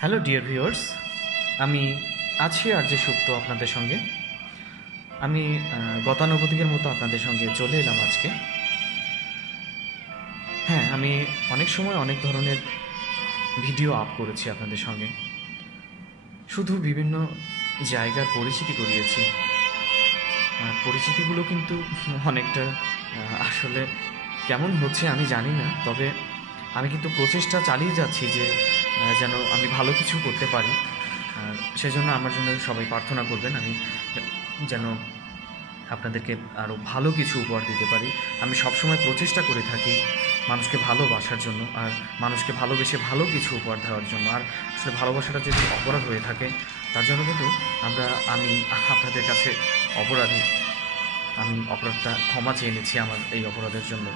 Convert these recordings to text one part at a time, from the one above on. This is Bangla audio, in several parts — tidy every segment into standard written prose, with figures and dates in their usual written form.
হ্যালো ডিয়ার ভিউয়ার্স, আমি আছি আর যে সুপ্ত আপনাদের সঙ্গে। আমি গতানুগতিকের মতো আপনাদের সঙ্গে চলে এলাম আজকে। হ্যাঁ, আমি অনেক সময় অনেক ধরনের ভিডিও আপ করেছি আপনাদের সঙ্গে, শুধু বিভিন্ন জায়গার পরিচিতি করিয়েছি। আর পরিচিতিগুলো কিন্তু অনেকটা আসলে কেমন হচ্ছে আমি জানি না, তবে আমি কিন্তু প্রচেষ্টা চালিয়ে যাচ্ছি যে যেন আমি ভালো কিছু করতে পারি। আর সেজন্য আমার জন্য সবাই প্রার্থনা করবেন, আমি যেন আপনাদেরকে আরও ভালো কিছু উপহার দিতে পারি। আমি সবসময় প্রচেষ্টা করে থাকি মানুষকে ভালোবাসার জন্য, আর মানুষকে ভালোবেসে ভালো কিছু উপহার দেওয়ার জন্য। আর আসলে ভালোবাসাটা যদি অপরাধ হয়ে থাকে, তার জন্য কিন্তু আমি আপনাদের কাছে অপরাধী। আমি অপরাধটা ক্ষমা চেয়ে নিচ্ছি আমার এই অপরাধের জন্য।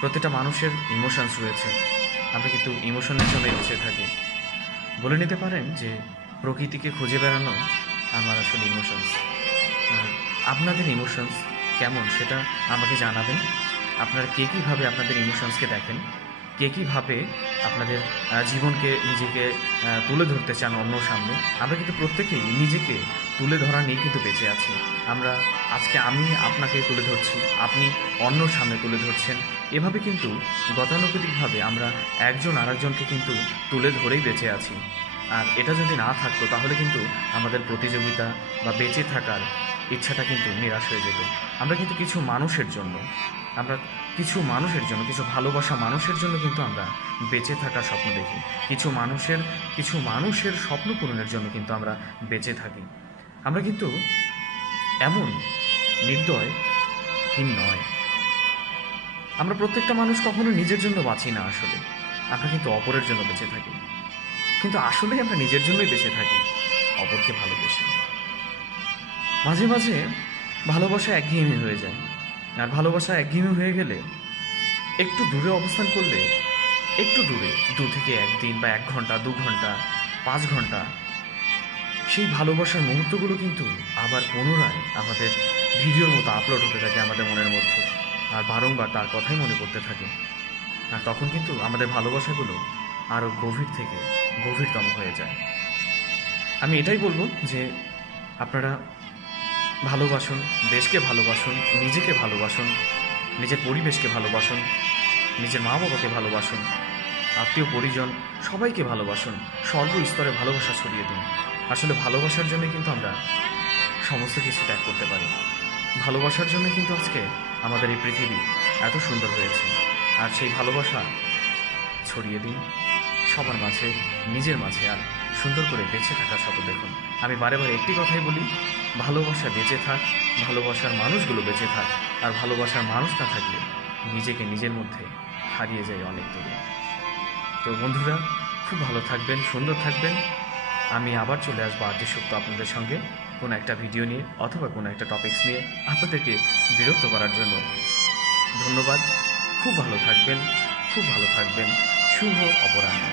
প্রতিটা মানুষের ইমোশনস রয়েছে, আমরা কিন্তু ইমোশনের জন্যই বেঁচে থাকি। বলে নিতে পারেন যে প্রকৃতিকে খুঁজে বেড়ানো আমার আসলে ইমোশনস। আপনাদের ইমোশনস কেমন সেটা আমাকে জানাবেন। আপনারা কে কীভাবে আপনাদের ইমোশনসকে দেখেন, কে কীভাবে আপনাদের জীবনকে নিজেকে তুলে ধরতে চান অন্যর সামনে। আমরা কিন্তু প্রত্যেকেই নিজেকে তুলে ধরা নিয়ে কিন্তু বেঁচে আছি। আজকে আমি আপনাকে তুলে ধরছি, আপনি অন্যর সামনে তুলে ধরছেন। এভাবে কিন্তু গতানুগতিকভাবে আমরা একজন আরেকজনকে কিন্তু তুলে ধরেই বেঁচে আছি। আর এটা যদি না থাকতো তাহলে কিন্তু আমাদের প্রতিযোগিতা বা বেঁচে থাকার ইচ্ছাটা কিন্তু নিরাশ হয়ে যেত। আমরা কিন্তু কিছু মানুষের জন্য, কিছু ভালোবাসা মানুষের জন্য কিন্তু আমরা বেঁচে থাকার স্বপ্ন দেখি। কিছু মানুষের স্বপ্ন পূরণের জন্য কিন্তু আমরা বেঁচে থাকি। আমরা কিন্তু এমন নির্দয়হীন নয়। আমরা প্রত্যেকটা মানুষ কখনো নিজের জন্য বাঁচি না, আসলে আমরা কিন্তু অপরের জন্য বেঁচে থাকি। কিন্তু আসলেই আমরা নিজের জন্যই বেঁচে থাকি, অপরকে ভালোবেসে। মাঝে মাঝে ভালোবাসা একঘেয়েমি হয়ে যায়, আর ভালোবাসা একঘেয়েমি হয়ে গেলে একটু দূরে অবস্থান করলে, একটু দূরে 2 থেকে 1 দিন বা 1 ঘন্টা, 2 ঘন্টা, 5 ঘন্টা, সেই ভালোবাসার মুহূর্তগুলো কিন্তু আবার পুনরায় আমাদের ভিডিওর মতো আপলোড হতে থাকে আমাদের মনের মধ্যে, আর বারংবার তার কথাই মনে পড়তে থাকে। আর তখন কিন্তু আমাদের ভালোবাসাগুলো আরও গভীর থেকে গভীরতম হয়ে যায়। আমি এটাই বলবো যে আপনারা ভালোবাসুন, দেশকে ভালোবাসুন, নিজেকে ভালোবাসুন, নিজের পরিবেশকে ভালোবাসুন, নিজের মা বাবাকে ভালোবাসুন, আত্মীয় পরিজন সবাইকে ভালোবাসুন, সর্বস্তরে ভালোবাসা ছড়িয়ে দিন। আসলে ভালোবাসার জন্য কিন্তু আমরা সমস্ত কিছু ত্যাগ করতে পারি। ভালোবাসার জন্য কিন্তু আজকে আমাদের এই পৃথিবী এত সুন্দর হয়েছে। আর সেই ভালোবাসা ছড়িয়ে দিন সবার মাঝে, নিজের মাঝে, আর সুন্দর করে বেঁচে থাকার শপথ দেখুন। আমি বারে বারে একটি কথাই বলি, ভালোবাসা বেঁচে থাক, ভালোবাসার মানুষগুলো বেঁচে থাক। আর ভালোবাসার মানুষ না থাকলে নিজেকে নিজের মধ্যে হারিয়ে যায় অনেক দূরে। তো বন্ধুরা, খুব ভালো থাকবেন, সুন্দর থাকবেন। আমি আবার চলে আসবো আজ সুপ্ত আপনাদের সঙ্গে কোনো একটা ভিডিও নিয়ে অথবা কোনো একটা টপিকস নিয়ে আপনাদেরকে বিরক্ত করার জন্য। ধন্যবাদ। খুব ভালো থাকবেন, খুব ভালো থাকবেন। শুভ অপরাহ্ন।